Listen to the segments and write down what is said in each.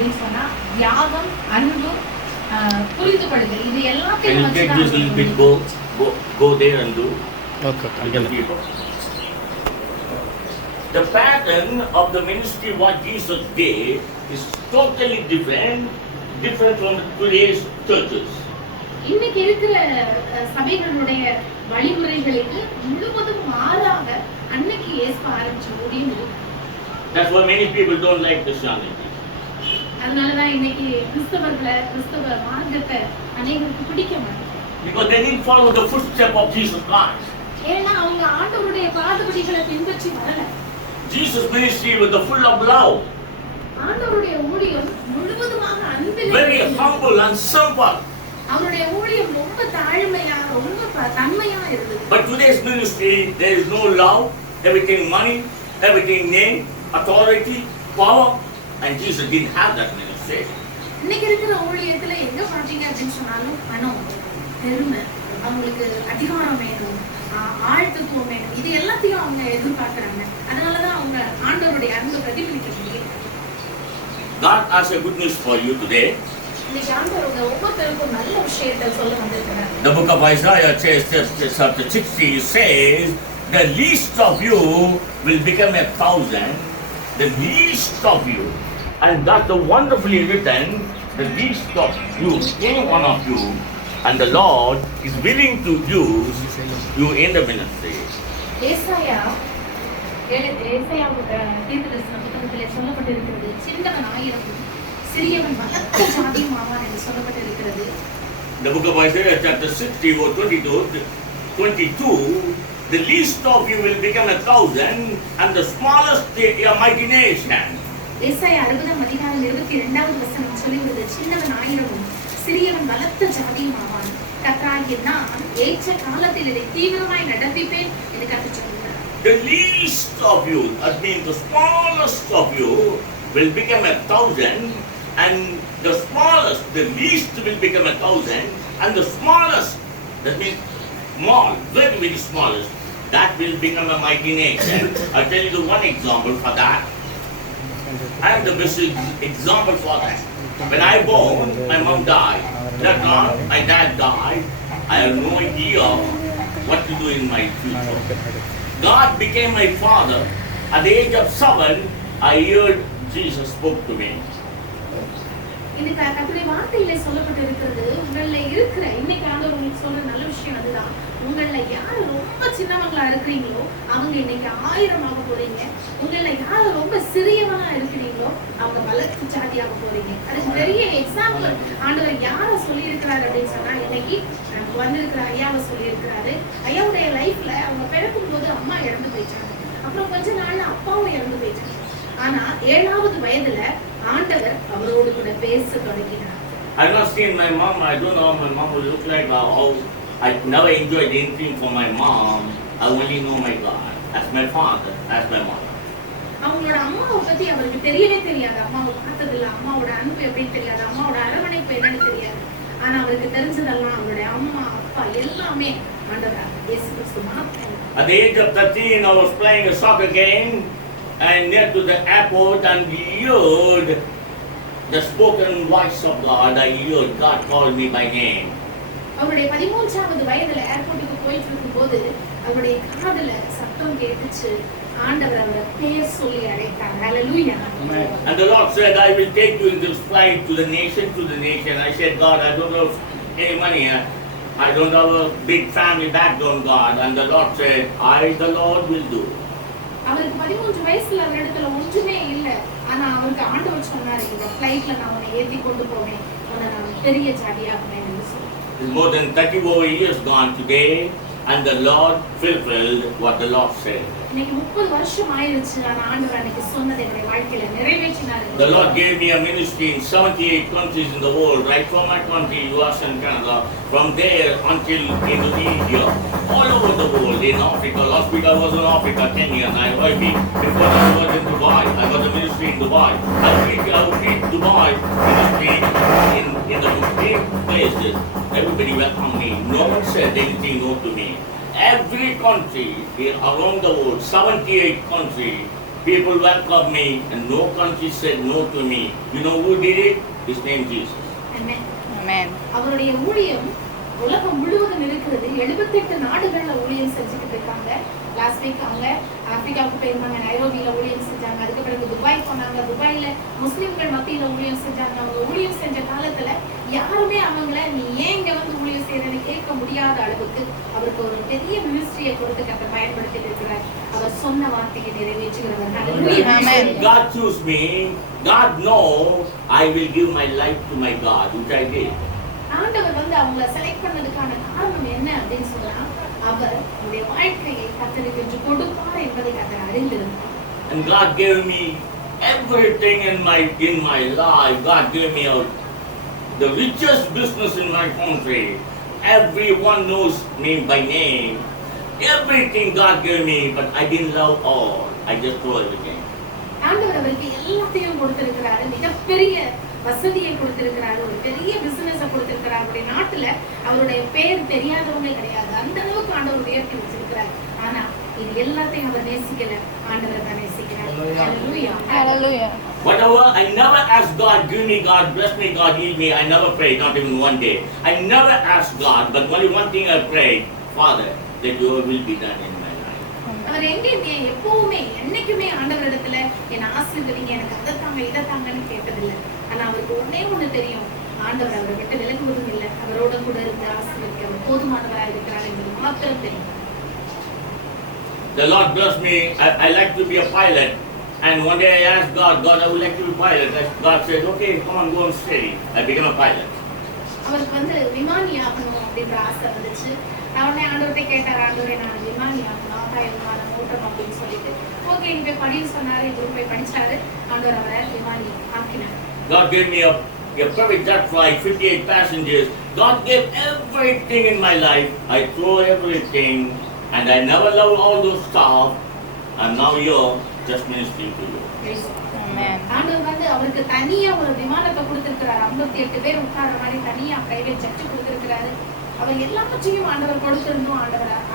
அப்படின்னு சொன்னா தியாகம், அன்பு, புரிந்து கொள்ளுதல், இது எல்லாத்தையும் go there and do. Okay. The pattern of the ministry what Jesus gave is totally different from today's churches. இன்னைக்கு இருக்கிற சபைகளுடைய வழிமுறைகளுக்கு முழுவதும் மாறாக அன்னைக்கு இயேசு ஆரம்பிச்ச ஊழியம் இருக்கு. That's why many people don't like Christianity. அதனாலதான் இன்னைக்கு கிறிஸ்தவ மார்க்கத்தை அநேகருக்கு பிடிக்க மாட்டேங்குது. Because they didn't follow the footsteps of Jesus Christ. ஏன்னா அவங்க ஆண்டவருடைய பாதபடிகளை பின்பற்றி வரல. Jesus' ministry was full of love. ஆண்டவருடைய ஊழியம் முழுவதுமாக அன்பில், very humble and simple. அவருடைய ஊழியம் ரொம்ப தாழ்மையா, ரொம்ப தன்மையா இருந்தது. But today's ministry, there is no love, everything money, everything name, authority, power, and Jesus didn't have that ministry. இன்னைக்கு இருக்கிற ஊழியத்துல எங்க பாத்தீங்க அப்படின்னு சொன்னாலும் பணம், பெருமை, அவங்களுக்கு அதிகாரம் வேணும், ஆழ்த்துவம் வேணும், இது எல்லாத்தையும் அவங்க எதிர்பார்க்கறாங்க. அதனாலதான் அவங்க ஆண்டவருடைய அன்பை பிரதிபலிக்க முடியல. God has a good news for you today. இன்னைக்கு ஆண்டவர் ஒவ்வொருத்தருக்கும் நல்ல விஷயத்தை சொல்ல வந்திருக்கிறார். The book of Isaiah chapter 60 says, the least of you will become 1,000, the least of you. And that's wonderfully written, the least of you, any one of you, and the Lord is willing to use you in the ministry. ஏசாயா தீர்க்கதரிசன புத்தகத்திலே சொல்லப்பட்டிருக்கிறது, சின்னவன் 1000 சிறியவன் பலத்த ஜாதியும் ஆவான் என்று சொல்லப்பட்டிருக்கிறது. The book of Isaiah chapter 60 verse 22, the least of you will become 1,000 and the smallest a mighty nation. ஏசாயா 60:22 வசனம் சொல்லுகிறது, சின்னவன் 1000 சிறியவன் பலத்த ஜாதியும் ஆவான், கர்த்தராகிய நான் ஏற்ற காலத்தில் இதை தீவிரமாய் நடப்பிப்பேன் என்று கர்த்தர் சொல்கிறார். The least of you, that means the smallest of you, will become 1,000, and the smallest, the least will become 1,000, and the smallest, that means small, very, very smallest, that will become a mighty nation. I'll tell you the one example for that. I have the best example for that. When I born, my mom died. Later on, my dad died. I have no idea what to do in my future. God became my father. At the age of 7, I heard Jesus spoke to me. இந்த கர்த்தருடைய வார்த்தையிலே சொல்லப்பட்டிருக்கிறது, உங்கள்ல இருக்கிற, இன்னைக்கு ஆண்டவர் உங்களுக்கு சொல்ற நல்ல விஷயம் அதுதான், உங்கள்ல யார் ரொம்ப சின்னவங்களா இருக்கிறீங்களோ அவங்க இன்னைக்கு 1000 ஆக போறீங்க. உங்கள்ல யார் ரொம்ப சிறியவனா இருக்கிறீங்களோ அவங்க பலத்த ஜாதியாக போறீங்க. அதுக்கு பெரிய எக்ஸாம்பிள் ஆண்டவர் யாரை சொல்லி இருக்கிறாரு அப்படின்னு சொன்னா, இன்னைக்கு வந்திருக்கிற ஐயாவை சொல்லி இருக்கிறாரு. ஐயாவுடைய லைஃப்ல அவங்க பிறக்கும் போது அம்மா இறந்து போயிட்டாங்க, அப்புறம் கொஞ்ச நாள்ல அப்பாவும் இறந்து போயிட்டாங்க. ஆனா 7வது வயதுல ஆண்டவர் அவரோடு கூட பேச தொடங்கினார். I have not seen my mom. I don't know how my mom will look like. How I never enjoyed anything from my mom. I only know my God as my father, as my mother. அவங்களோட அம்மாவை பத்தி அவருக்கு தெரியவே தெரியாது. அம்மாவை பார்த்ததில்ல, அம்மாவோட அன்பு எப்படின்னு தெரியாது, அம்மாவோட அரவணைப்பு என்னன்னு தெரியாது. ஆனா அவருக்கு தெரிஞ்சதெல்லாம் அவருடைய அம்மா, அப்பா எல்லாமே ஆண்டவர் இயேசு கிறிஸ்து மாத்திரம். At the age of 13, I was playing a soccer game and near to the airport, and we heard the spoken voice of God. I heard God call me by name. அவருடைய 13வது வயதுல ஏர்போர்ட்டுக்கு போயிட்டு இருக்கும்போது அவருடைய காதுல சத்தம் கேட்டுச்சு, ஆண்டவர் அவரை பேர் சொல்லி அழைத்தார். ஹalleluya. And the Lord said, I will take you in this flight to the nation, to the nation. I said, God, I don't have any money. I don't have a big family background, God. And the Lord said, the Lord will do. அவருக்கு 13 வயசுல அந்த இடத்துல ஒன்றுமே இல்ல. ஆனா அவருக்கு ஆண்டவர் சொன்னாரு, இந்த ஃளைட்ல நான் உன்னை ஏத்தி கொண்டு போவேன், உன்னை நான் பெரிய ஜாதியாக்குவேன் என்று சொன்னார். It's more than 30 over years gone today, and the Lord fulfilled what the Lord said. இன்னைக்கு 30 வருஷம் ஆயிருச்சு, ஆனா ஆண்டவர் அன்னைக்கு சொன்னதை என்னுடைய வாழ்க்கையில நிறைவேற்றினார். The Lord gave me a ministry in 78 countries in the world, right from my country, US and Canada, from there until Indonesia, all over the world, in Africa. Last week I was in Africa, Kenya, Nairobi. Before I was in Dubai, I was a ministry in Dubai. I would preach Dubai ministry in the big places. Everybody welcomed me. No one said anything no to me. Every country around the world, 78 countries, People welcomed me and no country said no to me. You know who did it? His name Jesus. Amen. Amen. அவருடைய ஊழியம் உலகம் முழுவதும் இருக்கிறது. 78 நாடுகள்ல ஊழியம் செஞ்சுக்கிட்டு இருக்காங்க. Last week அவங்க ஆப்பிரிக்காவுக்கு போயிருந்தாங்க, நைரோபியில ஊழியம் செஞ்சாங்க. அதுக்கு பிறகு துபாய் போனாங்க, துபாயில முஸ்லிம்கள் மத்தியில ஊழியம் செஞ்சாங்க. அவங்க ஊழியம் செஞ்ச காலத்துல யாருமே அவங்கள நீ ஏன் இங்க வந்து ஊழியம் செய்யறன்னு கேட்க முடியாத அளவுக்கு அவருக்கு ஒரு பெரிய மினிஸ்ட்ரியை கொடுத்து கத்த பயன்படுத்திட்டு இருக்கிறார். அவர் சொன்ன வார்த்தையை நிறைவேற்றுகிறவர். Amen. God chose me. God knows I will give my life to my God, which I did. ஆண்டவர் வந்து அவங்கள செலக்ட் பண்ணதுக்கான காரணம் என்ன அப்படின்னு சொன்னா, அவர் உங்களுடைய வாழ்க்கையை கர்த்தருக்கு என்று கொடுப்பார் என்பதை கர்த்தர் அறிந்திருந்தார். And God gave me everything in my life. God gave me the richest business in my country. Everyone knows me by name. Everything God gave me, but I didn't love all. I just threw everything. ஆண்டவர் அவருக்கு எல்லாத்தையும் கொடுத்திருக்கிறாரு. மிகப்பெரிய வசதியை கொடுத்திருக்கிறாரு. ஒரு பெரிய பிசினஸ கொடுத்திருக்கிறாரு. அவருடைய நாட்டுல அவருடைய பெயர் தெரியாதவங்க கிடையாது. அந்த அளவுக்கு ஆண்டவர் உயர்த்தி வச்சிருக்கிறார். ஆனா இது எல்லாத்தையும் அவர் நேசிக்கல, ஆண்டவர் தான் நேசிக்கிறார். ஹalleluya. Hallelujah. Whatever, I never asked God, give me God, bless me God, heal me. I never prayed, not even one day. I never asked God, but only one thing I prayed, Father, that your will be done in my life. அவர் எங்கேயுமே எப்பவுமே என்னைக்குமே ஆண்டவரிடத்துல என்னை ஆசீர்வதிங்க, எனக்கு அதை தாங்க இதை தாங்கன்னு கேட்டதில்லை. ஆனா அவருக்கு ஒண்ணு தெரியும், ஆண்டவர் அவரை விட்டு விலகுவதும் இல்லை, அவரோட கூட இருந்து ஆசீர்வதிக்க அவர் போதுமானவராக இருக்கிறார் என்பது மாத்திரம் தெரியும். The Lord blessed me. I like to be a pilot. And one day I asked God, I would like to be a pilot. God said, okay, come on, go and study. I became a pilot. அவருக்கு வந்து விமானி ஆகணும் அப்படின்ற ஆசை வந்துச்சு. நான் உடனே ஆண்டவர்கிட்ட கேட்டார், ஆண்டவரே நான் விமானி ஆகணும், ஆகாய விமானம் ஓட்டணும் அப்படின்னு சொல்லிட்டு, ஓகே நீ போய் படின்னு சொன்னாரு. இவரு போய் படிச்சாரு. ஆண்டவர் அவரை விமானி ஆக்கினார். God gave me a private jet flight, 58 passengers. God gave everything in my life. I threw everything, and I never loved all those stuff. And now you're just ministering to you. Amen. ஆண்டவர் வந்து அவருக்கு தனியா ஒரு விமானத்தை கொடுத்திருக்கிறார். 58 பேர் உட்கார்ற மாதிரி தனியா பிரைவேட் ஜெட் கொடுத்திருக்கிறாரு. அவர் எல்லாவற்றையும் ஆண்டவர் கொடுத்திருந்தும்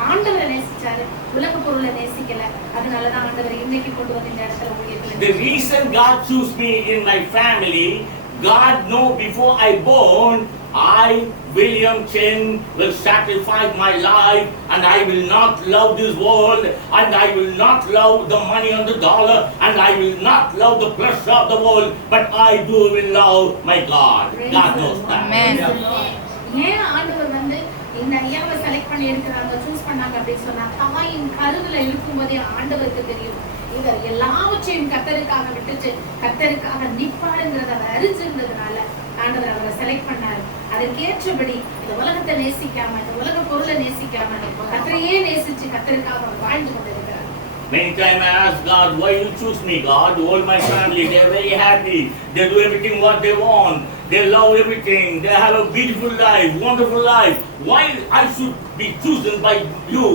ஆண்டவரை நேசிச்சாரு, உலக பொருளை நேசிக்கல. அதனாலதான் ஆண்டவர் இன்னைக்கு கொண்டு வந்து இந்த இடத்துல ஊழியத்துல. The reason God chose me in my family, God know before I born, I, William Chen, will sacrifice my life, and I will not love this world, and I will not love the money on the dollar, and I will not love the pleasure of the world, but I do will love my God. God knows that. Amen. ஏன் ஆண்டவர் வந்து இந்த ஐயாவை select பண்ணி இருக்கிறாங்க, choose பண்ணாங்க அப்படின்னு சொன்னா, தாயின் கருவில இருக்கும்போதே ஆண்டவருக்கு தெரியும் இவர் எல்லாவற்றையும் கர்த்தருக்காக விட்டுச்சு, கர்த்தருக்காக நிப்பாருங்கிறத அவர் அறிஞ்சிருந்ததுனால ஆண்டவர் அவரை செலக்ட் பண்ணாரு. அதற்கேற்றபடி இந்த உலகத்தை நேசிக்காம, இந்த உலக பொருளை நேசிக்காம, கர்த்தரையே நேசிச்சு கர்த்தருக்காக அவர் வாழ்ந்து கொண்டிருக்கிறார். Many times I ask God, why you choose me, God? All my family, they're very happy. They do everything what they want. They love everything. They have a beautiful life, wonderful life. Why I should be chosen by you?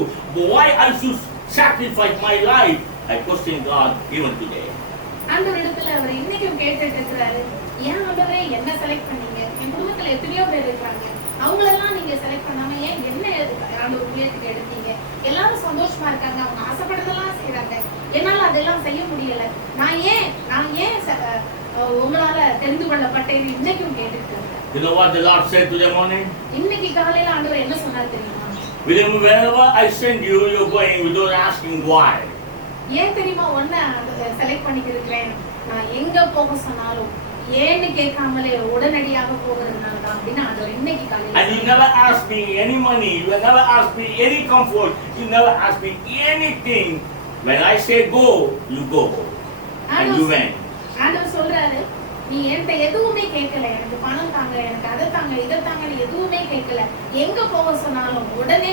Why I should sacrifice my life? I question God even today. ஆண்டவரிடத்துல அவர் இன்னைக்கும் கேட்டுட்டு இருக்கிறாரு, ஏன் ஆண்டவரே என்ன select பண்ணீங்க? என் குடும்பத்துல எத்தனையோ பேர் இருக்கிறாங்க, அவங்களெல்லாம் நீங்க செலக்ட் பண்ணாம ஏன் என்ன ஆண்டவர் ஊழியத்துக்கு எடுத்தீங்க? எல்லாரும் சந்தோஷமா இருக்காங்க, அவங்க ஆசைப்படுறதெல்லாம் செய்யறாங்க, என்னால அதெல்லாம் செய்ய முடியல, நான் ஏன் உங்களால தெரிந்து கொள்ளப்பட்டேன்னு இன்னைக்கும் கேட்டுட்டு இருக்காரு. You know what the Lord said to them morning? இன்னைக்கு காலையில ஆண்டவர் என்ன சொன்னார் தெரியுமா? William, wherever I send you, you're going without asking why. ஏன் தெரியுமா உன்னை செலக்ட் பண்ணிக்கிறேன், நான் எங்க போக சொன்னாலும் ஏன்னு கேட்காமலே உடனடியாக போகிறதுனால தான் அப்படின்னு ஆண்டவர் இன்னைக்கு காலையில. And you never ask me any money, you never ask me any comfort, you never ask me anything. When I say go, you go. And you went. ஆண்டவர் சொல்றாரு, நீ என்கிட்ட எதுவுமே கேட்கல, எனக்கு பணம் தாங்க, எனக்கு அதை தாங்க இதை தாங்க, நீ எதுவுமே கேட்கல, எங்க போக சொன்னாலும் உடனே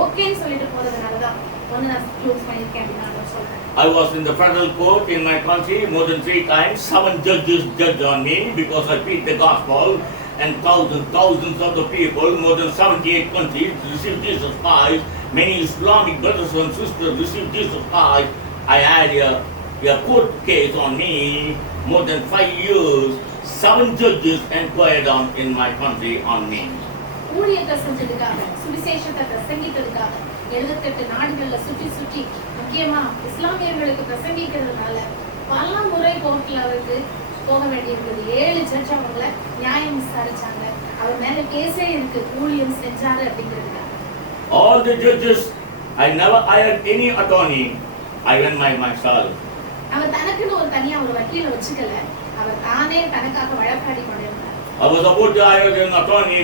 ஓகேன்னு சொல்லிட்டு போறதுனாலதான் ஒன்னு நான் க்ளோஸ் பண்ணிருக்கேன் அப்படின்னு ஆண்டவர் சொல்றேன். I was in the federal court in my country more than 3 times. 7 judges judged on me because I preached the gospel, and thousands of the people, more than 78 countries received Jesus Christ. Many Islamic brothers and sisters received Jesus Christ. I had a court case on me more than 5 years. 7 judges inquired on in my country on me. ஊழியத்தை செஞ்சதுக்காக, சுவிசேஷத்தை பிரசங்கித்ததுக்காக 78 நாடுகள்ல சுற்றி முக்கியமா இஸ்லாமியர்களுக்கு பிரசங்கிக்கிறதுனால பல முறை கோர்ட்ல அவருக்கு போக வேண்டியிருக்குது. 7 ஜட்ஜ் அவங்கள நியாயம் விசாரிச்சாங்க. அவர் மேல கேஸே இருக்கு, ஊழியம் செஞ்சாரு அப்படிங்கிறதுக்காக. All the judges, I never hired any attorney. I went myself. அவர் தனக்குன்னு ஒரு தனியா ஒரு வக்கீல வச்சுக்கல, அவர் தானே தனக்காக வழக்காடி கொண்டிருந்தார். I was about to hire an attorney.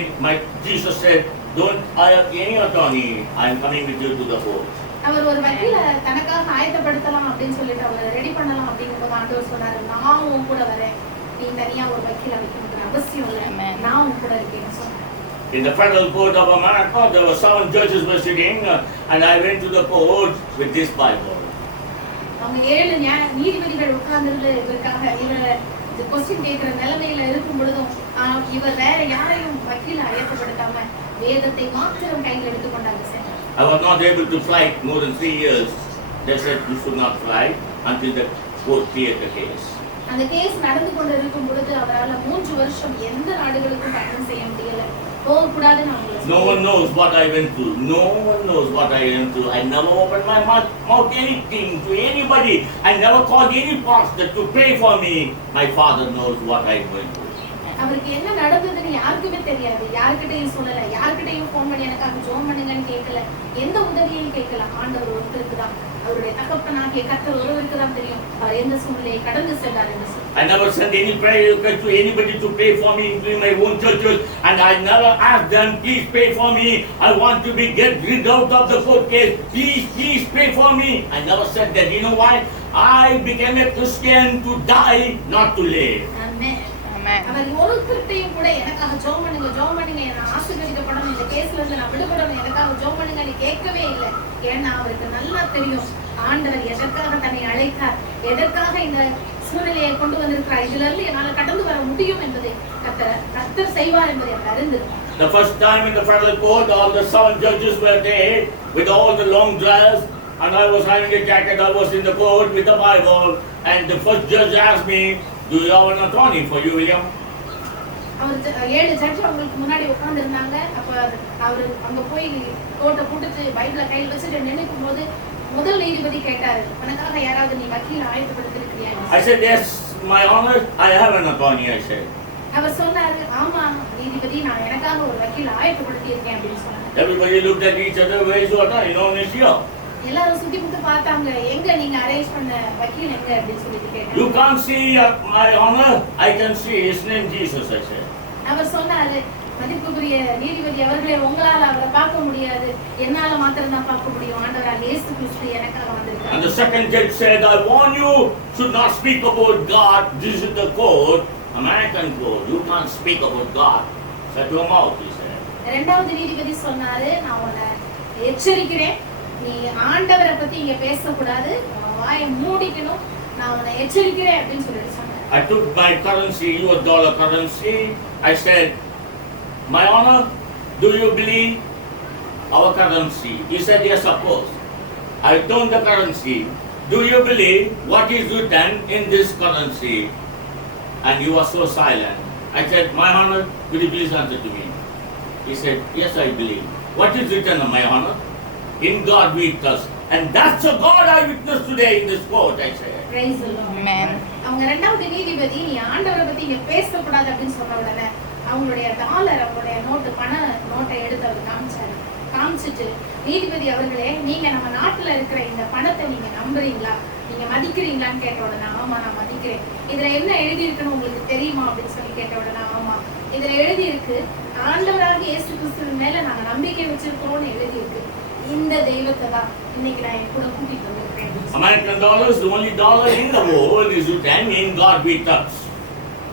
Jesus said, "Don't hire any attorney. I am coming with you to the court." அவர் ஒரு வக்கீல தனக்காக ஆயத்தப்படுத்தலாம் அப்படின்னு சொல்லிட்டு அவரை ரெடி பண்ணலாம் அப்படிங்கும்போது ஆண்டவர் சொன்னாரு, நான் உன் கூட வரேன், நீ தனியா ஒரு வக்கீல வைக்கணுங்கிற அவசியம் இல்லை, நான் உன் கூட இருக்கேன்னு சொன்னார். In the federal court of America, there were 7 judges were sitting, and I went to the court with this Bible. அவங்க 7 நீதிபதிகள் உட்கார்ந்திருந்து இவருக்காக இவரை கொஸ்டின் கேட்கிற நிலைமையில இருக்கும் பொழுதும் இவர் வேற யாரையும் வக்கீல ஆயத்தப்படுத்தாம வேதத்தை மாத்திரம் கையில் எடுத்துக்கொண்டாங்க சென்றார். I was not able to fight more than 3 years. They said you should not fight until the court cleared the case. அந்த கேஸ் நடந்து கொண்டு இருக்கும் பொழுது அவரால் 3 வருஷம் எந்த நாடுகளுக்கும் பயணம் செய்ய முடியல, போகக்கூடாதுன்னு அவங்க No one knows what I went through. No one knows what I went through. I never opened my mouth anything to anybody. I never called any pastor to pray for me. My Father knows what I went through. அவருக்கு என்ன நடந்ததுன்னு யாருக்குமே தெரியாது, யாருக்கிட்டையும் சொல்லல, யாருக்கிட்டையும் phone பண்ணி எனக்காக ஜெபம் பண்ணுங்கன்னு கேட்கல, எந்த உதவியும் கேட்கல. ஆண்டவர் ஒருத்தருக்கு தான், அவருடைய தகப்பனாகிய கர்த்தர் ஒருவருக்கு தான் தெரியும் அவர் எந்த சூழ்நிலையை கடந்து சென்றார் என்று சொல்லி. I never sent any prayer request to anybody to pray for me, including my own churches, and I never asked them, please pray for me. I want to get rid out of the court case. Please pray for me. I never said that. You know why? I became a Christian to die, not to live. Amen. Amen. அவர் ஒருத்தர்கிட்டையும் கூட எனக்காக ஜெபம் பண்ணுங்க நான் ஆசீர்வதிக்கப்படணும், இந்த கேஸ்ல இருந்து நான் விடுபடணும், எனக்காக ஜெபம் பண்ணுங்கன்னு கேட்கவே இல்லை. ஏன்னா அவருக்கு நல்லா தெரியும் ஆண்டவர் எதற்காக தன்னை அழைத்தார், எதற்காக இந்த சூழ்நிலையை கொண்டு வந்திருக்கிறார், இதுல இருந்து என்னால கடந்து வர முடியும் என்பதை கர்த்தர் செய்வார் என்பதை அவர் அறிந்திருந்தார். The first time in the federal court, all the 7 judges were there with all the long dress, and I was having a jacket. I was in the court with the Bible, and the first judge asked me, "Do you have an attorney for you, William?" அவர் 7 judge அவங்களுக்கு முன்னாடி உட்கார்ந்து இருந்தாங்க. அப்ப அவர் அங்க போய் கோட்டை போட்டுட்டு பைபிளை கையில் வச்சுட்டு நினைக்கும் போது முதல் நீதிபதி கேட்டாரு, உனக்காக யாராவது நீ வக்கீல ஆயத்தப்படுத்திருக்கிறியா? I said, "Yes, my honor, I have an attorney," I said. அவர் சொன்னாரு, ஆமா நீதிபதி, நான் எனக்காக ஒரு வக்கீல ஆயத்தப்படுத்தி இருக்கேன் அப்படின்னு சொன்னாரு. Everybody looked at each other. Where is your attorney? No one is here. எல்லாரும் சுத்தி முத்தி பார்த்தாங்க, எங்க நீங்க அரேஞ்ச் பண்ண வக்கீல் எங்க அப்படின்னு சொல்லிட்டு கேட்டாங்க. You can't see my honor. I can see his name Jesus, I said. அவர் சொன்னாரு, மதிப்புக்குரிய நீதிபதி அவர்களே, உங்களால அவரை பார்க்க முடியாது, என்னால மாத்திரம் தான் பார்க்க முடியும், ஆண்டவராக இயேசு கிறிஸ்து எனக்காக வந்திருக்கார். And the second judge said, "I warn you, should not speak about God. This is the court, American court. You can't speak about God. Shut your mouth," he said. இரண்டாவது நீதிபதி சொன்னாரு, நான் உன்னை எச்சரிக்கிறேன், நீ ஆண்டவரை பத்தி இங்க பேசக்கூடாது, வாயை மூடிக்கணும், நான் உன்னை எச்சரிக்கிறேன் அப்படின்னு சொல்லிட்டு சொன்னாரு. I took my currency, US dollar currency. I said, "My honor, do you believe our currency?" He said, "Yes, of course." I turned the currency. "Do you believe what is written in this currency?" And he was so silent. I said, "My honor, will you please answer to me?" He said, "Yes, I believe." "What is written, my honor?" "In God we trust." And that's a God I witness today in this court, I said. Praise the Lord. Amen. அவங்க இரண்டாவது நீதிபதி, நீ ஆண்டவரை பத்தி இங்க பேசக்கூடாது அப்படின்னு சொன்ன உடனே அவங்களுடைய டாலர், அவங்களுடைய நோட்டு, பண நோட்டை எடுத்து அவர் காமிச்சிட்டு, நீதிபதி அவர்களே, நீங்க நம்ம நாட்டுல இருக்கிற இந்த பணத்தை நீங்க நம்புறீங்களா, நீங்க மதிக்கிறீங்களான்னு கேட்ட உடனே, ஆமா நான் மதிக்கிறேன். இதுல என்ன எழுதி இருக்குன்னு உங்களுக்கு தெரியுமா அப்படின்னு சொல்லி கேட்ட உடனே, ஆமா இதுல எழுதி இருக்கு, ஆண்டவராக இயேசு கிறிஸ்துவின் மேல நாங்க நம்பிக்கை வச்சிருக்கிறோம்னு எழுதி இருக்கு. இந்த தெய்வத்தை தான் இன்னைக்கு நான் என் கூட கூட்டிட்டு வந்திருக்கிறேன். American dollar is the only dollar in the world is written, "In God we trust."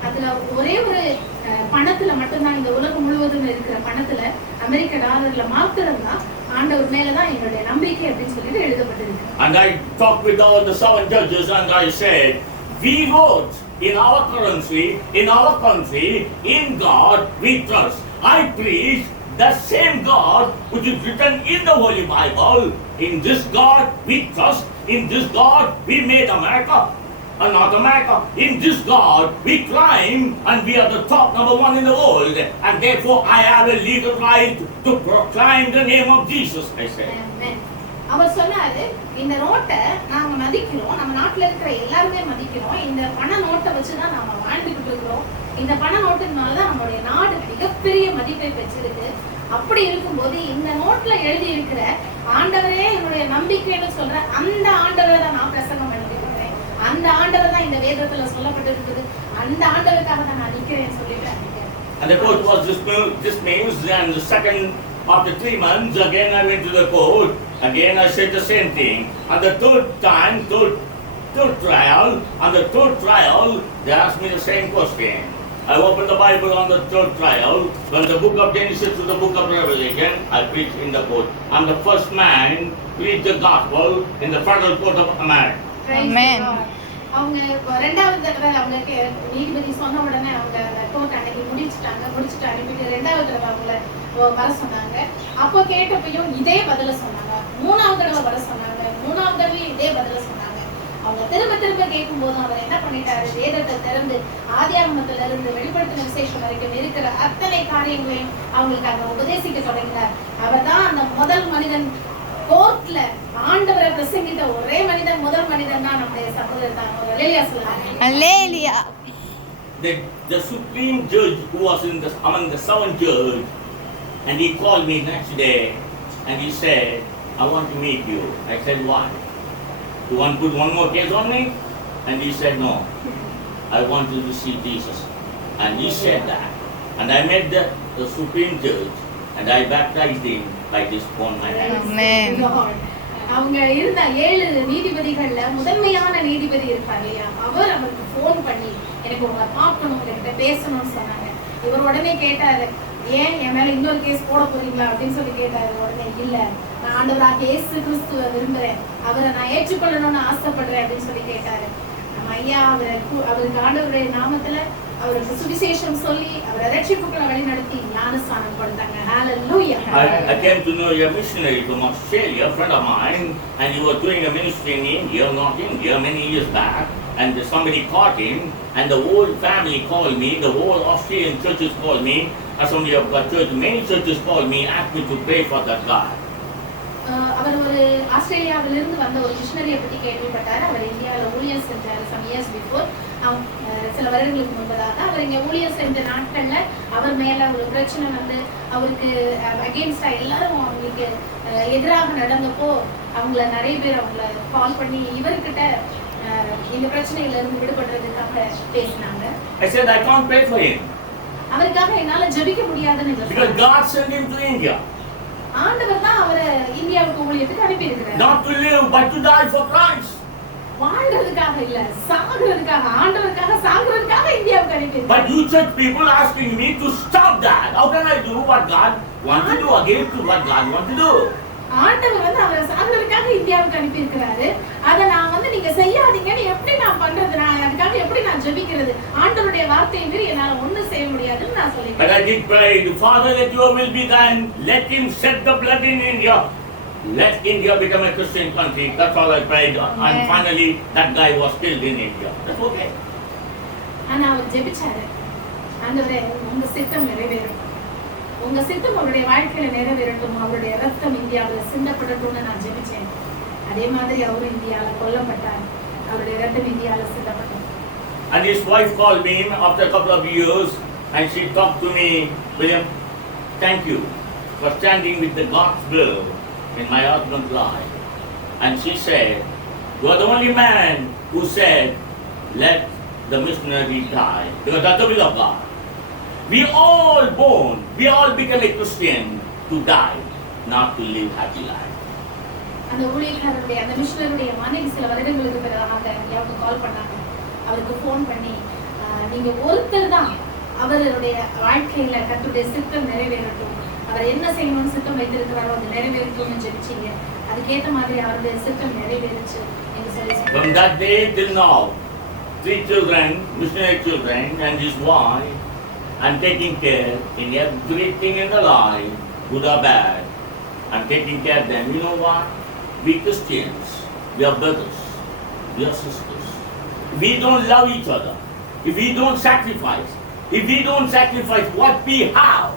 அதுல ஒரே ஒரு பணத்துல மட்டும்தான், இந்த உலகம் முழுவதும் இருக்கிற பணத்துல அமெரிக்க டாலர்ல மாத்திரம்தான் ஆண்டவர் மேலதான் என்னுடைய நம்பிக்கை அப்படின்னு சொல்லிட்டு எழுதப்பட்டிருக்கு. And I talked with all the 7 judges and I said, "We vote in our currency, in our country, in God we trust." I preach the same God which is written in the Holy Bible. In this God we trust. In this God we made America. Not America. In this God we climb and we are the top number 1 in the world. And therefore I have a legal right to proclaim the name of Jesus, I said. Amen. அவர் சொன்னாரு, இந்த நோட்டை நாங்க மதிக்கிறோம், நம்ம நாட்டுல இருக்கிற எல்லாருமே மதிக்கிறோம். இந்த பண நோட்டை வச்சுதான் நாம வாழ்ந்துகிட்டு இருக்கிறோம். இந்த பண நோட்டுனாலதான் நம்மளுடைய நாடு மிகப்பெரிய மதிப்பை பெற்றிருக்கு. அப்படி இருக்கும்போது இந்த நோட்ல எழுதி இருக்கிற ஆண்டவரே என்னுடைய நம்பிக்கைன்னு சொல்ற அந்த ஆண்டவரை தான் நான் பிரசங்கம் பண்ணிட்டு இருக்கிறேன். அந்த ஆண்டவர் தான் இந்த வேதத்துல சொல்லப்பட்டிருக்குது. அந்த ஆண்டவருக்காக தான் நான் நிக்கிறேன்னு சொல்லிட்டு. And the court was dismissed, and the second, after 3 months, again I went to the court. Again I said the same thing. And the third time, third trial, on the third trial, they asked me the same question. I opened the Bible on the third trial. From the book of Genesis to the book of Revelation, I preached in the court. I'm the first man to preach the gospel in the federal court of America. Amen. அவங்க ரெண்டாவது தடவை அவங்களுக்கு நீதிபதி சொன்ன உடனே அவங்க court அன்னைக்கு முடிச்சுட்டு அனுப்பிட்டு ரெண்டாவது தடவை அவங்கள வர சொன்னாங்க. அப்போ கேட்டப்பையும் இதே பதில சொன்னாங்க. மூணாவது தடவை வர சொன்னாங்க. மூணாவது தடவையும் இதே பதில சொன்னாங்க. அவங்க திரும்ப கேட்கும் போது அவர் என்ன பண்ணிட்டாரு, வேதத்தை திறந்து ஆதியாகமத்துல இருந்து வெளிப்படுத்தின விசேஷம் வரைக்கும் இருக்கிற அத்தனை காரியங்களையும் அவங்களுக்கு அங்க உபதேசிக்க தொடங்கினார். அவர் தான் அந்த முதல் மனிதன். கோர்ட்ல ஆண்டவரை பிரசங்கித்த ஒரே மனிதன், முதல் மனிதன் தான் நம்முடைய சகோதரர் தான். அல்லேலூயா சொல்லுங்க. Hallelujah. The supreme judge who was among the 7 judges, and he called me next day and he said, I want to meet you. I said, why? You want to put one more case on me? And he said, no. I want you to see Jesus. And he said that. And I met the supreme judge and I baptized him by this on my hand. Amen. அவங்க இருந்த 7 நீதிபதிகள்ல முதன்மையான நீதிபதி இருப்பார் இல்லையா, அவர் அவருக்கு phone பண்ணி எனக்கு உங்களை பார்க்கணும், உங்ககிட்ட பேசணும்னு சொன்னாங்க. இவர் உடனே கேட்டாரு, ஏன் என் மேல இன்னொரு கேஸ் போட போறீங்களா அப்படின்னு சொல்லி கேட்டாரு. உடனே இல்ல, நான் ஆண்டவராக இயேசு கிறிஸ்துவை விரும்புறேன், அவரை நான் ஏற்றுக்கொள்ளணும்னு ஆசைப்படுறேன் அப்படின்னு சொல்லி கேட்டாரு. நம்ம ஐயா அவருக்கு ஆண்டவருடைய நாமத்துல அவருக்கு சுவிசேஷம் சொல்லி அவரை ரட்சிப்புக்குள்ள வழி நடத்தி ஞானஸ்நானம் கொடுத்தாங்க. ஹalleluya. I came to know a missionary from Australia, a friend of mine, and he was doing a ministry in India, not India, many years back, and somebody caught him, and the whole family called me, the whole Australian churches called me, Assembly of God Church, many churches called me, asked me to pray for that guy. அவர் ஒரு ஆஸ்திரேலியாவிலிருந்து வந்த ஒரு மிஷனரியை பத்தி கேள்விப்பட்டாரு. அவர் இந்தியாவில் ஊழியம் செஞ்சாரு some years before. சில வருடங்களுக்கு முன்பதாக அவர் இங்க ஊழியம் செஞ்ச நாட்கள்ல அவர் மேல ஒரு பிரச்சனை வந்து அவருக்கு அகெயின்ஸ்டா எல்லாரும் அவங்களுக்கு எதிராக நடந்தப்போ அவங்கள நிறைய பேர் அவங்கள கால் பண்ணி இவர்கிட்ட இந்த பிரச்சனையில இருந்து விடுபடுறதுக்காக பேசினாங்க. I said I can't pray for him. அவருக்காக என்னால ஜெபிக்க முடியாதுன்னு because God sent him to India. ஆண்டவர் தான் அவரை இந்தியாவுக்கு ஊழியத்துக்கு அனுப்பி இருக்கிறார். Not to live but to die for Christ. வாழ்றதுக்காக இல்ல, சாகுறதுக்காக, ஆண்டவருக்காக சாகுறதுக்காக இந்தியாவுக்கு அனுப்பி இருக்கிறார். But you church people asking me to stop that. How can I do what God wants to do against what God wants to do? ஆண்டவர் வந்து அவரை சாகுறதுக்காக இந்தியாவுக்கு அனுப்பி இருக்கிறாரு. அத நான் வந்து நீங்க செய்யாதீங்கன்னு எப்படி நான் பண்றது? நான் அதுக்காக எப்படி நான் ஜெபிக்கிறது? ஆண்டவருடைய வார்த்தையை மீறி என்னால ஒண்ணும் செய்ய முடியாதுன்னு நான் சொல்லிட்டேன். But I did pray, Father, let your will be done. Let him shed the blood in India. Let India become a Christian country. That's all I prayed. And finally, that guy was killed in India. That's okay. ஆனா அவர் ஜெபிச்சாரு, ஆண்டவரே உங்க சித்தம் நிறைவேறும், உங்க சித்தம் அவருடைய வாழ்க்கையில நிறைவேறட்டும், அவருடைய ரத்தம் இந்தியாவில் சிந்தப்படட்டும்னு நான் ஜெபிச்சேன். அதே மாதிரி அவரும் இந்தியாவில் கொல்லப்பட்டார், அவருடைய ரத்தம் இந்தியாவில் சிந்தப்பட்டது. And his wife called me after a couple of years and she talked to me, William, thank you for standing with the God's will in my husband's life. And she said, you are the only man who said, let the missionary die, because that's the will of God. We all born, we all become a Christian to die, not to live happy life. அந்த ஊழியக்காரருடைய அந்த மிஷனருடைய மனைவி சில வருடங்களுக்கு பிறகு யாருக்கு கால் பண்ணாங்க. அவருக்கு phone பண்ணி, நீங்க ஒருத்தர் தான் அவருடைய வாழ்க்கையில கர்த்தருடைய சித்தம் நிறைவேறட்டும், அவர் என்ன செய்யணும்னு சித்தம் வைத்திருக்கிறாரோ அது நிறைவேறட்டும்னு ஜெபிச்சீங்க. அதுக்கேற்ற மாதிரி அவருடைய சித்தம் நிறைவேறுச்சு என்று சொல்லி. From that day till now, 3 children, missionary children, and his wife, I'm taking care in everything in the life, good or bad. I'm taking care of them. You know what? We Christians, we are brothers, we are sisters. If we don't love each other, if we don't sacrifice what we have,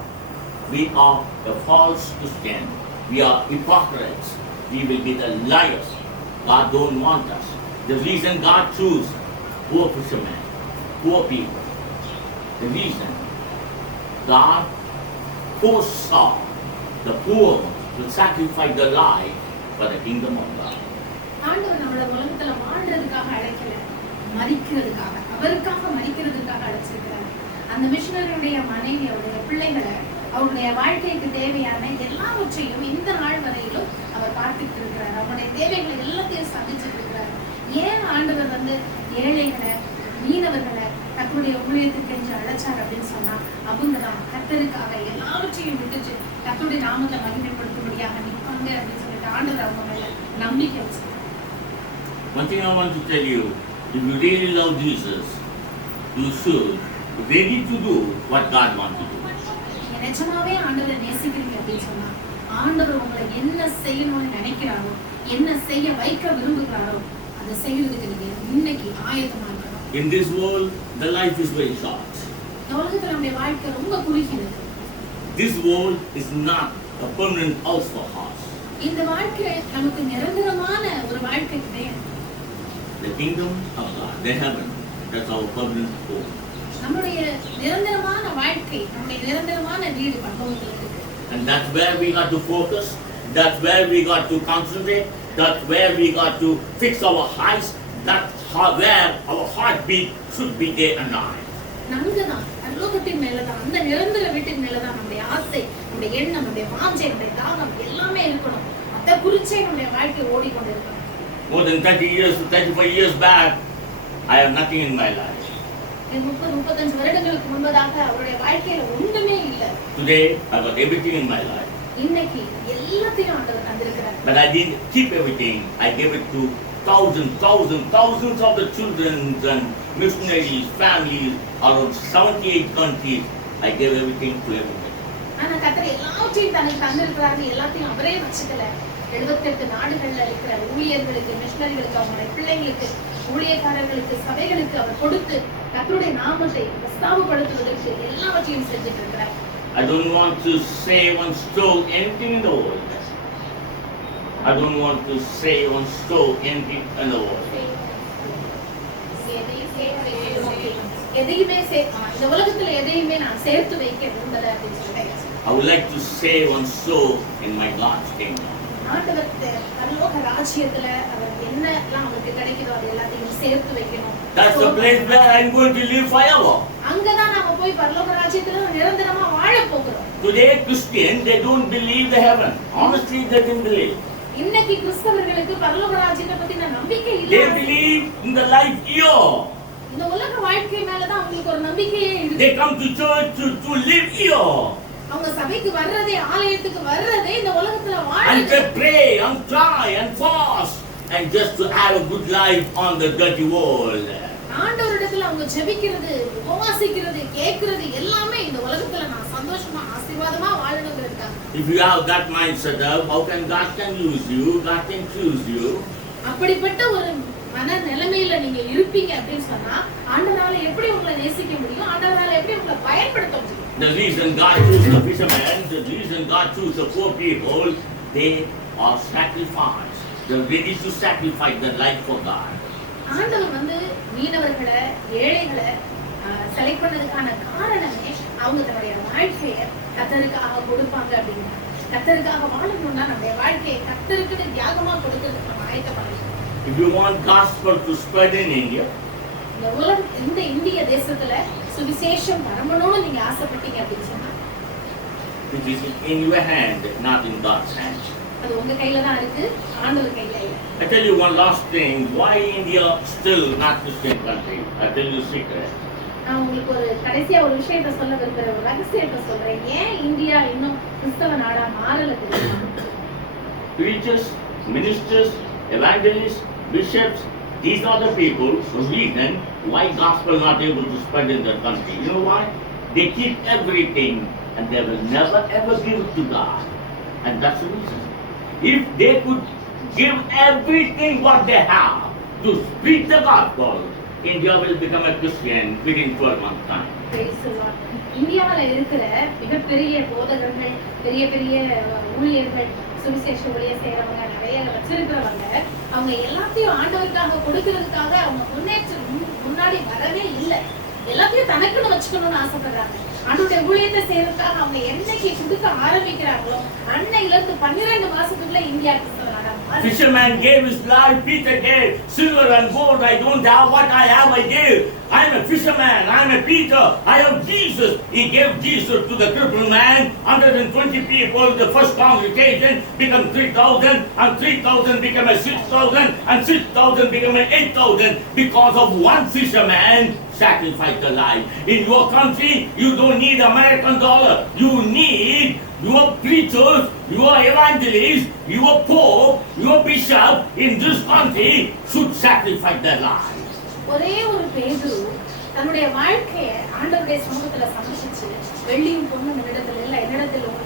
we are a false Christian. We are hypocrites. we will be the liars. God don't want us. The reason God chose poor fishermen, poor people, the reason God foresaw the poor will sacrifice their life for the kingdom of God. ஆண்டவர் நம்மள உலகத்துல வாழ்றதுக்காக அழைக்கல, மரிக்கிறதுக்காக, அவருக்காக மரிக்கிறதுக்காக அழைச்சிருக்கிறார். அந்த மிஷனரியுடைய மனைவி, அவருடைய பிள்ளைகளை, அவருடைய வாழ்க்கைக்கு தேவையான எல்லாவற்றையும் இந்த நாள் வரையிலும் அவர் பார்த்துட்டு இருக்கிறார். அவருடைய தேவைகளை எல்லாத்தையும் சந்திச்சுட்டு இருக்கிறார். ஏன் ஆண்டவர் ஏழைகளை, மீனவர்களை தன்னுடைய ஊழியத்துக்கு என்று அழைச்சார் அப்படின்னு சொன்னா, அவங்கதான் கர்த்தருக்காக எல்லாவற்றையும் விட்டுச்சு கர்த்தருடைய நாமத்தை மகிமைப்படுத்தும்படியாக நிற்பாங்க அப்படின்னு சொல்லிட்டு ஆண்டவர் அவங்க மேல நம்பிக்கை வச்சிருக்காரு. One thing I want to tell you, if you really love Jesus, you should be ready to do what God wants to do. நீங்க நிஜமாவே ஆண்டவரை நேசிக்கிறீங்க அப்படின்னு சொன்னா, ஆண்டவர் உங்களை என்ன செய்யணும்னு நினைக்கிறாரோ, என்ன செய்ய வைக்க விரும்புகிறாரோ அதை செய்யறதுக்கு நீங்க இன்னைக்கு ஆயத்தமா இருக்கணும். In this world, the life is very short. இந்த உலகத்துல நம்முடைய வாழ்க்கை ரொம்ப குறுகியது. This world is not a permanent house for us. இந்த வாழ்க்கை நமக்கு நிரந்தரமான ஒரு வாழ்க்கை கிடையாது. The kingdom of God, the heaven, that's our permanent home. நம்முடைய நிரந்தரமான வாழ்க்கை, நம்முடைய நிரந்தரமான வீடு பரலோகத்துல இருக்கு. And that's where we got to focus, that's where we got to concentrate, that's where we got to fix our eyes, that's where our heartbeat should be day and night. நம்மதான் பரலோகத்தின் மேலதான், அந்த நிரந்தர வீட்டின் மேலதான் நம்முடைய ஆசை, நம்முடைய எண்ணம், நம்முடைய வாஞ்சை, நம்முடைய தாகம் எல்லாமே இருக்கணும். அதை குறிச்சே நம்முடைய வாழ்க்கை ஓடிக்கொண்டு இருக்கணும். More than 30 years, 35 years back, I have nothing in my life. 30-35 வருடங்களுக்கு முன்பதாக அவருடைய வாழ்க்கையில ஒன்றுமே இல்லை. Today, I got everything in my life. இன்னைக்கு எல்லாத்தையும் ஆண்டவர் தந்திருக்கிறார். But I didn't keep everything. I gave it to thousands of the children and missionaries, families, around 78 countries. I gave everything to everybody. ஆனா கர்த்தர் எல்லாத்தையும் தனக்கு தந்திருக்கிறாரு. எல்லாத்தையும் அவரே வச்சுக்கல. 78 நாடுகள்ல இருக்கிற ஊழியர்களுக்கு, மிஷனரிகளுக்கு, அவங்களுடைய பிள்ளைங்களுக்கு, ஊழியக்காரர்களுக்கு, சபைகளுக்கு அவர் கொடுத்து கர்த்தருடைய நாமத்தை பிரஸ்தாபப்படுத்துவதற்கு எல்லாவற்றையும் செஞ்சுட்டு இருக்கிறார். I don't want to save and store anything in the world. I don't want to save and store anything in the world. எதையுமே இந்த உலகத்துல எதையுமே நான் சேர்த்து வைக்க விரும்பல அப்படின்னு சொல்லிட்டேன். I would like to save and store in my God's kingdom. ஆண்டவர் பரலோக ராஜ்யத்துல அவர் என்னெல்லாம் அவருக்கு கிடைக்குதோ அது எல்லாத்தையும் சேர்த்து வைக்கணும். That's the place where I'm going to live forever. அங்கதான் நாம போய் பரலோக ராஜ்யத்துல நிரந்தரமா வாழ போகிறோம். Today Christians, they don't believe the heaven. Honestly, they didn't believe. இன்னைக்கு கிறிஸ்தவர்களுக்கு பரலோக ராஜ்யத்தை பத்தின நம்பிக்கை இல்ல. They believe in the life here. இந்த உலக வாழ்க்கை மேலதான் அவங்களுக்கு ஒரு நம்பிக்கையே இருக்கு. They come to church to live here. அவங்க சபைக்கு வர்றதே, ஆலயத்துக்கு வர்றதே இந்த உலகத்துல And வாழ. they pray and try and fast and just to have a good life on the dirty world. ஆண்டவரிடத்துல அவங்க ஜெபிக்கிறது, உபவாசிக்கிறது, கேட்கிறது எல்லாமே இந்த உலகத்துல நான் சந்தோஷமா ஆசீர்வாதமா வாழணுங்கிறதுக்காக. If you have that mindset of how can God can use you, God can choose you. அப்படிப்பட்ட ஒரு மன நிலைமையில நீங்க இருப்பீங்க அப்படின்னு சொன்னா ஆண்டவரால எப்படி உங்களை நேசிக்க முடியும், ஆண்டவரால எப்படி உங்களை பயன்படுத்த முடியும்? The reason God chose the fishermen, the reason God chose the poor people, they are sacrificed. They're ready to sacrifice their life for God. ஆண்டவர் மீனவர்களை, ஏழைகளை செலக்ட் பண்ணதுக்கான காரணமே அவங்க தன்னுடைய வாழ்க்கையை கர்த்தருக்காக கொடுப்பாங்க அப்படின்னு. கர்த்தருக்காக வாழணும்னா நம்முடைய வாழ்க்கையை கர்த்தருக்கு தியாகமா கொடுக்கிறதுக்கு நம்ம ஆயத்தப்படணும். If you want gospel to spread in India, இந்த இந்திய தேசத்துல சுவிசேஷம் பரவணும்னு நீங்க ஆசைப்பட்டீங்க அப்படின்னு சொன்னா it is in your hand, not in God's hand. அது உங்க கையில தான் இருக்கு, ஆண்டவர் கையில இல்ல. I tell you one last thing, why India still not Christian country? I tell you a secret. நான் உங்களுக்கு ஒரு கடைசியா ஒரு விஷயத்தை சொல்ல விரும்புறேன், ஒரு ரகசியத்தை சொல்றேன். ஏன் இந்தியா இன்னும் கிறிஸ்தவ நாடா மாறல தெரியுமா? Preachers, ministers, evangelists, bishops, these are the people who reason why gospel not able to spread in their country. You know why? They keep everything and they will never ever give it to God. And that's the reason. If they could give everything what they have to speak the gospel, India will become a Christian within 12 months' time. Praise the Lord. இந்தியாவுல இருக்கிற மிகப்பெரிய போதகர்கள், பெரிய பெரிய ஊழியர்கள், சுவிசேஷ ஊழியர் செய்யறவங்க, நிறைய வச்சிருக்கிறவங்க, அவங்க எல்லாத்தையும் ஆண்டவருக்காக கொடுக்கறதுக்காக அவங்க முன்னாடி வரவே இல்லை. எல்லாத்தையும் தனக்குன்னு வச்சுக்கணும்னு ஆசைப்படுறாங்க. அவனுடைய ஊழியத்தை செய்யறதுக்காக அவங்க என்னைக்கு கொடுக்க ஆரம்பிக்கிறாங்களோ அன்னையில இருந்து 12 மாசத்துக்குள்ள India Fisherman gave his life, Peter gave silver and gold. I don't have what I have, I give. I am a fisherman, I am a Peter, I am Jesus. He gave Jesus to the crippled man. 120 people, the first congregation become 3,000, and 3,000 become a 6,000, and 6,000 become a 8,000 because of one fisherman sacrificed the life. In your country, you don't need American dollar. You need your preachers, your evangelists, your pope, your bishop in this country should sacrifice their lives. ஒரே ஒரு பேதுரு தன்னுடைய வாழ்க்கையை ஆண்டவருடைய சமூகத்துல சமர்ப்பிச்சு, வெள்ளியும் பொண்ணும் என்னிடத்தில் இல்லை, என்னிடத்தில் உங்களுக்கு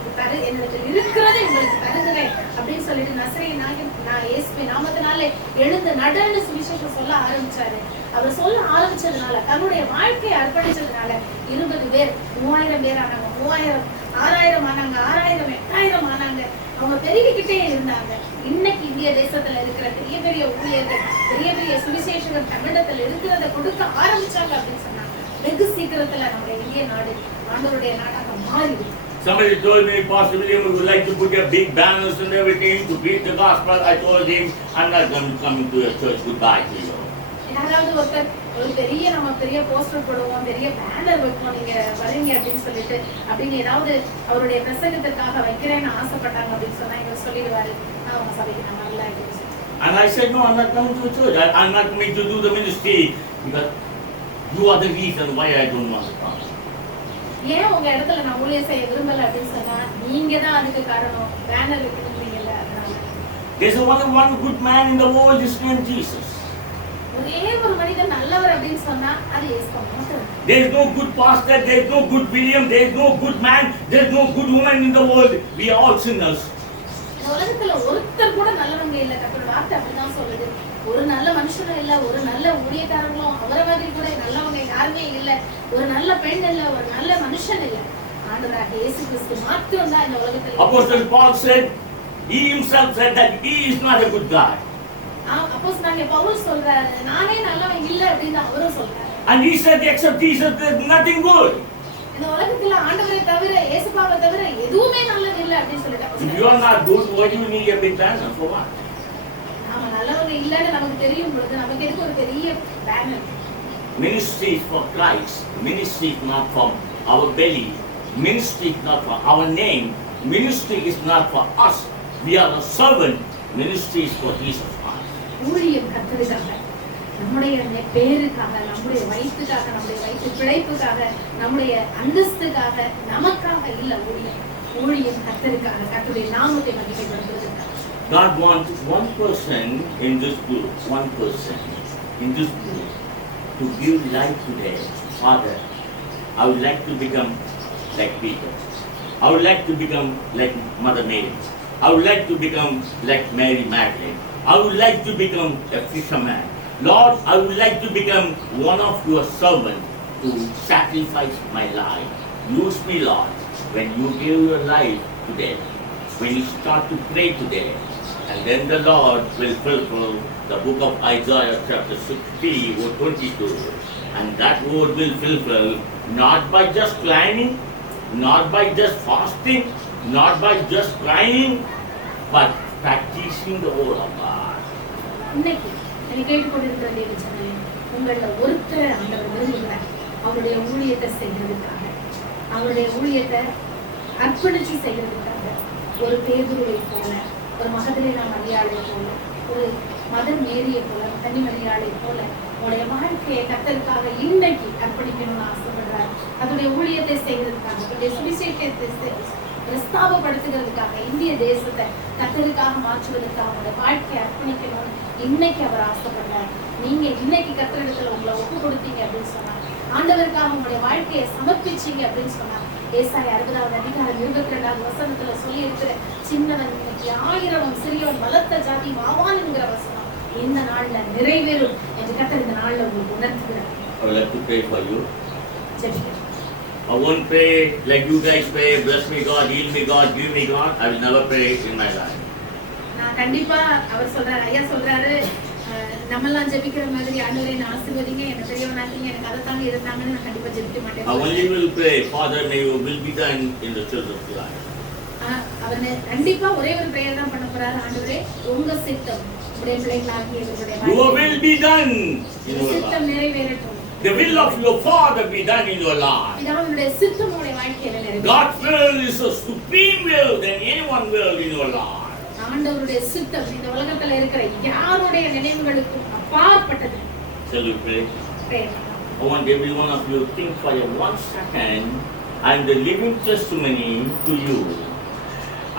என்னிடத்தில் இருக்கிறதை உங்களுக்கு தருகிறேன் அப்படின்னு சொல்லிட்டு நசரேயனாகிய நான் இயேசுவின் நாமத்தினாலே எழுந்து நடன்னு சுவிசேஷம் சொல்ல ஆரம்பிச்சாரு. அவர் சொல்ல ஆரம்பிச்சதுனால, தன்னுடைய வாழ்க்கையை அர்ப்பணிச்சதுனால 20 பேர் 3000 பேர் ஆனாங்க, 3000 6000 ஆனாங்க, 6000 8000 ஆனாங்க. அவங்க பெருகிக்கிட்டே இருந்தாங்க. இன்னைக்கு இந்திய தேசத்துல இருக்கிற பெரிய பெரிய ஊழியர்கள், பெரிய பெரிய சுவிசேஷகர் தமிழகத்துல இருக்கிறத கொடுக்க ஆரம்பிச்சாங்க அப்படின்னு சொன்னாங்க. வெகு சீக்கிரத்துல நம்முடைய இந்திய நாடு ஆண்டவருடைய நாடாக மாறிடுது. Somebody told me, Pastor William would like to put a big banners and everything to preach the gospel. I told him, I'm not going to come to your church. Goodbye to you. யாராவது ஒருத்தர் ஒரு பெரிய நம்ம பெரிய poster போடுவோம், பெரிய banner வைப்போம், நீங்க வரீங்க அப்படின்னு சொல்லிட்டு அப்படின்னு ஏதாவது அவருடைய பிரசங்கத்திற்காக வைக்கிறேன்னு ஆசைப்பட்டாங்க அப்படின்னு சொன்னா இங்க சொல்லிடுவாரு, நான் உங்க சபைக்கு நான் வரல அப்படின்னு சொல்லி. And I said, no, I'm not coming to a church. I'm not coming to do the ministry because you are the reason why I don't want to come. ஏன் உங்க இடத்துல நான் ஊழியம் செய்ய விரும்பல அப்படின்னு சொன்னா நீங்க தான் அதுக்கு காரணம். பேனர் வைக்கிறீங்கல்ல அதனால. There's only one good man in the world, his name Jesus. ஒரே ஒரு மனிதன் நல்லவர் அப்படின்னு சொன்னா அது இயேசு மட்டும். There is no good pastor, there is no good William, there is no good man, there is no good woman in the world. We are all sinners. இந்த உலகத்துல ஒருத்தர் கூட நல்லவங்க இல்ல. கர்த்தரோட வார்த்தை அப்படிதான் சொல்லுது. ஒரு நல்ல மனுஷனும் இல்ல, ஒரு நல்ல ஊழியக்காரங்களும் அவரை மாதிரி கூட நல்லவங்க யாருமே இல்ல, ஒரு நல்ல பெண் இல்ல, ஒரு நல்ல மனுஷன் இல்ல. ஆண்டவராகிய இயேசு கிறிஸ்து மட்டும் தான் இந்த உலகத்துல. Apostle Paul said, he himself said that he is not a good guy. அப்போஸ்தலனாகிய பவுல் சொல்றாரு, நானே நல்லவன் இல்ல அப்படின்னு அவரும் சொல்றாரு. And he said, except Jesus, there is nothing good. இந்த உலகத்துல ஆண்டவரை தவிர, இயேசுவை தவிர எதுவுமே நல்லது இல்ல அப்படின்னு சொல்லிட்டாரு. If you are not good, why do you need a big banner for what? நாம நல்லவங்க இல்லன்னு நமக்கு தெரியும் பொழுது நமக்கு எதுக்கு ஒரு பெரிய banner? Ministry is for Christ. Ministry is not for our belly. Ministry is not for our name. Ministry is not for us. We are a servant. Ministry is for Jesus Christ. ஊழியம் கர்த்தருக்காக, நம்முடைய பேருக்காக, நம்முடைய வயிற்றுக்காக, நம்முடைய வயிற்று பிழைப்புக்காக, நம்முடைய அந்தஸ்துக்காக, நமக்காக இல்ல ஊழியம். ஊழியம் கர்த்தருக்காக, கர்த்தருடைய நாமத்தை மகிமைப்படுத்துவதற்காக. God wants one person in this group, one person in this group to give life today. Father, I would like to become like Peter. I would like to become like Mother Mary. I would like to become like Mary Magdalene. I would like to become a fisherman. Lord, I would like to become one of your servants to sacrifice my life. Use me, Lord, when you give your life today, when you start to pray today, and then the Lord will fulfill the book of Isaiah chapter 60 verse 22. And that word will fulfill not by just climbing, not by just fasting, not by just crying, but practicing the word of God. இன்னைக்கு என்னை கேட்டுக்கொண்டிருக்கிற தேவ ஜனமே, உங்கள ஒருத்தரை ஆண்டவர் விரும்புகிறார். அவருடைய ஊழியத்தை செய்கிறதுக்காக, அவருடைய ஊழியத்தை அர்ப்பணிச்சு செய்கிறதுக்காக, ஒரு பேதுருவை போல, ஒரு மகதலேனா மரியாளை போல, ஒரு மதர் மேரியை போல, கன்னி மரியாளை போல உங்களுடைய வாழ்க்கையை கர்த்தருக்காக இன்னைக்கு அர்ப்பணிக்கணும்னு ஆசைப்படுறார். அதோடைய ஊழியத்தை செய்கிறதுக்காக, அவருடைய சுவிசேஷத்தை பிரஸ்தாபப்படுத்துகிறதுக்காக, இந்திய தேசத்தை கர்த்தருக்காக மாற்றுவதற்காக அவருடைய வாழ்க்கையை அர்ப்பணிக்கணும்னு இன்னைக்கு அவர் ஆசைப்படுறார். நீங்க இன்னைக்கு கர்த்தரிடத்துல உங்களை ஒப்பு கொடுத்தீங்க அப்படின்னு சொன்னார், ஆண்டவருக்காக உங்களுடைய வாழ்க்கையை சமர்ப்பிச்சீங்க அப்படின்னு சொன்னார். ஏசாயா 60வது அதிகாரம் 22வது வசனத்துல சொல்லி இருக்கிற சின்னவன் இன்னைக்கு 1000 சிறியவன் பலத்த ஜாதி வாவான்ங்கிற வசனம் இந்த நாள்ல நிறைவேறும் என்று கர்த்தர் இந்த நாள்ல உங்களுக்கு உணர்த்துகிறார். I would like to pray for you. ஜெபிக்கிறேன். I won't pray like you guys pray, bless me God, heal me God, give me God. I will never pray in my life. நான் கண்டிப்பா அவர் சொல்றாரு, ஐயா சொல்றாரு, நம்மெல்லாம் ஜெபிக்கிற மாதிரி ஆண்டவரே என்ன ஆசீர்வதிங்க, என்ன பெரியவனாக்குங்க, எனக்கு அதை தாங்க இருந்தாங்கன்னு நான் கண்டிப்பா ஜெபிக்க மாட்டேன். I only will pray, Father, may your will be done in the children's life. அவர் கண்டிப்பா ஒரே ஒரு பிரேயர் தான் பண்ண போறாரு, ஆண்டவரே உங்க சித்தம் உடைய பிள்ளைகளாகிய இவருடைய Your will be done in your சித்தம் life. நிறைவேறட்டும். The will of your Father be done in your life. பிதாவுடைய சித்தம் உடைய வாழ்க்கையில நிறைவேறட்டும். God's will is a supreme will than anyone will in your life. ஆண்டவருடைய சித்தம் இந்த உலகத்துல இருக்கிற யாருடைய நினைவுகளுக்கும் அப்பாற்பட்டது. Shall we pray? Prayer. I want every one of you to think for a 1 second. I'm the living testimony to you.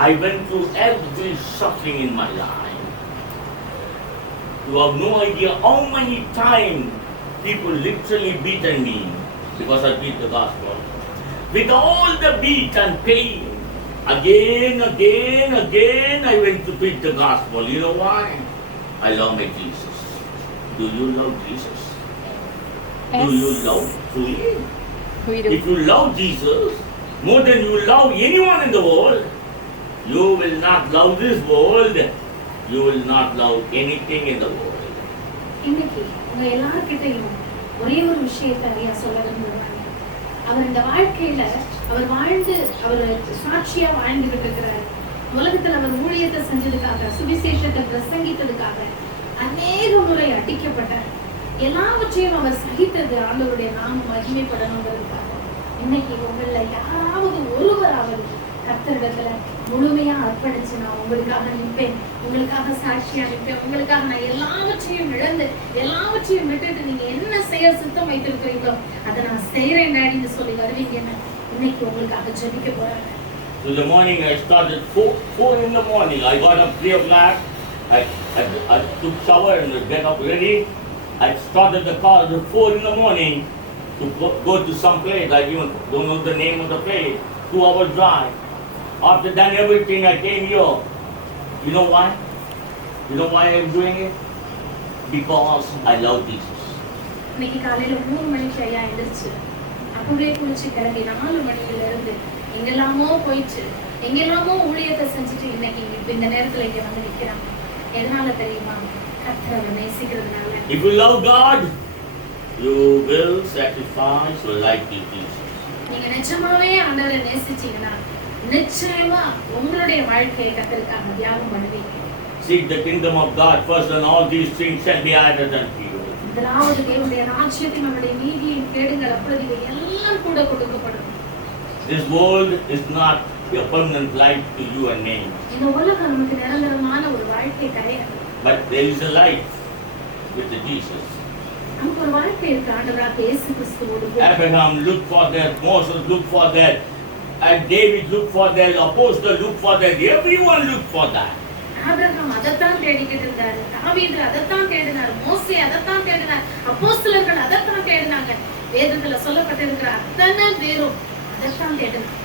I went through every suffering in my life. You have no idea how many times people literally beaten me because I preached the gospel. With all the beat and pain, again, I went to preach the gospel. You know why? I love my Jesus. Do you love Jesus? Do you love truly? We do. If you love Jesus more than you love anyone in the world, you will not love this world. You will not love anything in the world. இன்னைக்கு உங்க எல்லார்கிட்டையும் ஒரே ஒரு விஷயத்தை ஐயா சொல்ல விரும்புறாங்க. அவர் இந்த வாழ்க்கையில அவர் வாழ்ந்து அவர் சாட்சியா வாழ்ந்துகிட்டு இருக்கிறார். உலகத்துல அவர் ஊழியத்தை செஞ்சதுக்காக, சுவிசேஷத்தை பிரசங்கித்ததுக்காக அநேக முறை அடிக்கப்பட்டார். எல்லாவற்றையும் அவர் சகித்தது ஆண்டவருடைய நாமம் மகிமைப்படணுங்கிறதுக்காக. இன்னைக்கு உங்கள யாராவது ஒருவராவது கர்த்தரிடத்துல முழுமையா அர்ப்பணிச்சு நான் உங்களுக்காக நிற்பேன், உங்களுக்காக சாட்சியா நிற்பேன், உங்களுக்காக நான் எல்லாவற்றையும் இழந்து எல்லாவற்றையும் விட்டுட்டு நீங்க என்ன செய்ய சித்தம் வைத்திருக்கிறீங்களோ அதை நான் செய்யறேன் டாடின்னு சொல்லி வருவீங்கன்னு இன்னைக்கு உங்களுக்காக ஜெபிக்க போறாங்க. So in the morning I started 4 in the morning. I got up 3 o'clock. I took shower and get up ready. I started the car at 4 in the morning to go to some place. I even don't know the name of the place. 2 hours drive. After done everything, I came here. You know why? You know why I'm doing it? Because I love Jesus. இன்னைக்கு காலையில 3 மணிக்கு ஐயா எழுந்திருச்சு அப்படியே குளிச்சு கிளம்பி 4 மணில இருந்து எங்கெல்லாமோ போயிட்டு எங்கெல்லாமோ ஊழியத்தை செஞ்சுட்டு இன்னைக்கு இந்த நேரத்துல இங்க வந்து நிக்கிறாங்க. எதனால தெரியுமா? கர்த்தரை நேசிக்கிறதுனால. If you love God, you will sacrifice your life to Jesus. நீங்க நிஜமாவே ஆண்டவரை நேசிச்சீங்கன்னா நிச்சயமா உங்களுடைய வாழ்க்கையை கர்த்தருக்காக தியாகம் பண்ணுவீங்க. Seek the kingdom of God first, and all these things shall be added unto you. முதலாவது தேவனுடைய ராஜ்யத்தையும் அவருடைய நீதியையும் தேடுங்கள், அப்பொழுது இவை எல்லாம் கூட கொடுக்கப்படும். This world is not a permanent life to you and me. இந்த உலகம் நமக்கு நிரந்தரமான ஒரு வாழ்க்கை கிடையாது. But there is a life with the Jesus. நமக்கு ஒரு வாழ்க்கை இருக்கு ஆண்டவராகிய இயேசு கிறிஸ்துவோடு. Abraham looked for that, Moses looked for that, and David looked for that, apostle looked for that, everyone looked for that. Abraham அதைத்தான் தேடிக்கிட்டு இருந்தாரு, தாவீது அதைத்தான் தேடினார், மோசே அதைத்தான் தேடினார், அப்போஸ்தலர்கள் அதைத்தான் தேடினாங்க. வேதத்துல சொல்லப்பட்டிருக்கிற அத்தனை பேரும் அதைத்தான் தேடினாங்க.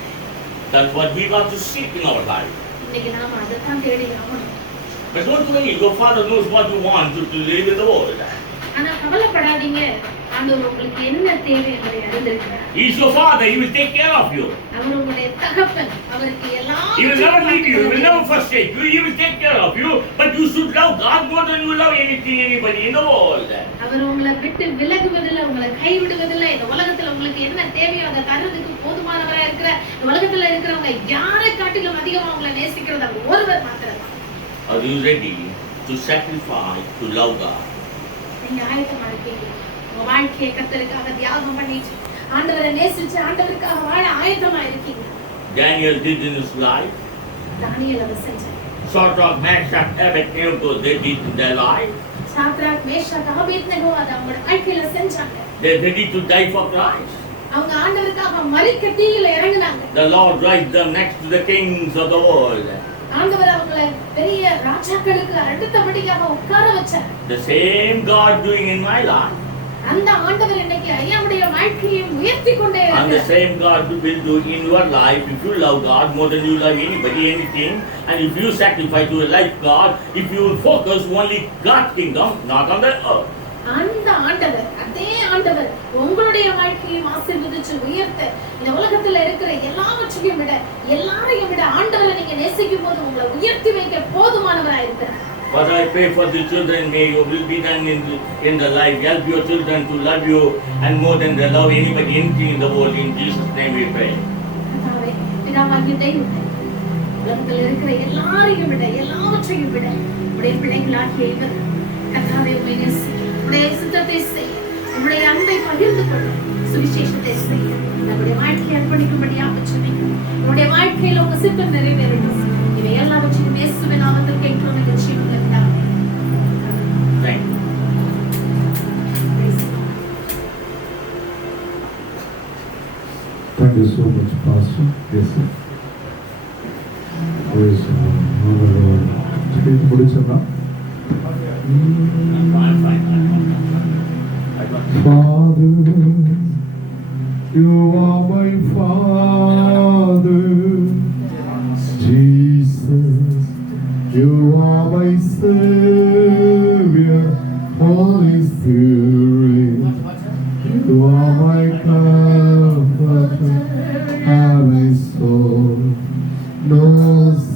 That's what we got to seek in our life. இன்னைக்கு நாம அதைத்தான் தேடி ஆகணும். But don't worry, your Father knows what you want to live in the world. ஆனா கவலைப்படாதீங்க, ஆண்டவர் உங்களுக்கு என்ன தேவை என்பதை அறிந்திருக்கிறார். He is your Father, He will take care of you. அவர் உங்களுடைய தகப்பன், அவருக்கு எல்லாம் He will never leave you, He will never forsake you, He will take care of you. But you should love God more than you love anything, anybody in the world. அவர் உங்களை விட்டு விலகுவதில்லை, உங்களை கைவிடுவதில்லை. இந்த உலகத்துல உங்களுக்கு என்ன தேவையோ அதை தர்றதுக்கு போதுமானவரா இருக்கிற இந்த உலகத்துல இருக்கிறவங்க யாரை காட்டிலும் அதிகமா உங்களை நேசிக்கிறது அவர் ஒருவர் மாத்திரம். Are you ready to sacrifice to love God? நீங்க ஆயத்தமா இருக்கீங்க? உங்க வாழ்க்கையை கர்த்தருக்காக தியாகம் பண்ணிட்டு ஆண்டவரை நேசிச்சு ஆண்டவருக்காக வாழ ஆயத்தமா இருக்கீங்க? Daniel did in his life. தானியேல் அவர் செஞ்சார். Shadrach, Meshach, Abednego, they did in their life. Shadrach, Meshach, Abednego அதை அவங்க வாழ்க்கையில செஞ்சாங்க. They are ready to die for Christ. அவங்க ஆண்டவருக்காக மரிக்க தீயில இறங்குனாங்க. The Lord raised them next to the kings of the world. ஆண்டவர் அவங்களை பெரிய ராஜாக்களுக்கு அடுத்தபடியாக உட்கார வச்சார். The same God doing in my life. அந்த ஆண்டவர் இன்னைக்கு ஐயாவுடைய வாழ்க்கையை உயர்த்தி கொண்டே And the இருக்கிறார். same God will do in your life if you love God more than you love anybody, anything. And if you sacrifice your life God, if you focus only God's kingdom, not on the earth. அந்த ஆண்டவர், அதே ஆண்டவர் உங்களுடைய வாழ்க்கையும் ஆசீர்வதிச்சு உயர்த்த இந்த உலகத்துல இருக்கிற எல்லாவற்றையும் விட எல்லாரையும் விட ஆண்டவரை நீங்க நேசிக்கும் போது உங்களை உயர்த்தி வைக்க போதுமானவராக இருக்கிறார். But I pray for the children, may your will be done in the life. Help your children to love you and more than they love anybody, anything in the world. In Jesus' name we pray. கர்த்தாவே, பிதாவாகிய தெய்வமே, உலகத்தில் இருக்கிற எல்லாரையும் விட எல்லாவற்றையும் விட உடைய பிள்ளைகளாகிய இவர் கர்த்தாவே உம்மை நேசிக்க, உடைய சித்தத்தை செய்ய, உடைய அன்பை பகிர்ந்து கொள்ள, சுவிசேஷத்தை செய்ய நம்முடைய வாழ்க்கையை அர்ப்பணிக்கும்படியாக ஜெபிக்கிறோம். நம்முடைய வாழ்க்கையில உங்க சித்தம் நிறைவேறும். இவை எல்லாவற்றையும் இயேசுவின் நாமத்தில் கேட்கிறோம் என்ற ஜீவனுள்ள பிதாவே. Thank you. Thank you so much, Pastor. Yes, sir. Praise the Lord. Hallelujah. Speak முடிச்சதா? Father, you are my Father. Jesus, you are my Savior. Holy Spirit, you are my comforter. Have my soul. No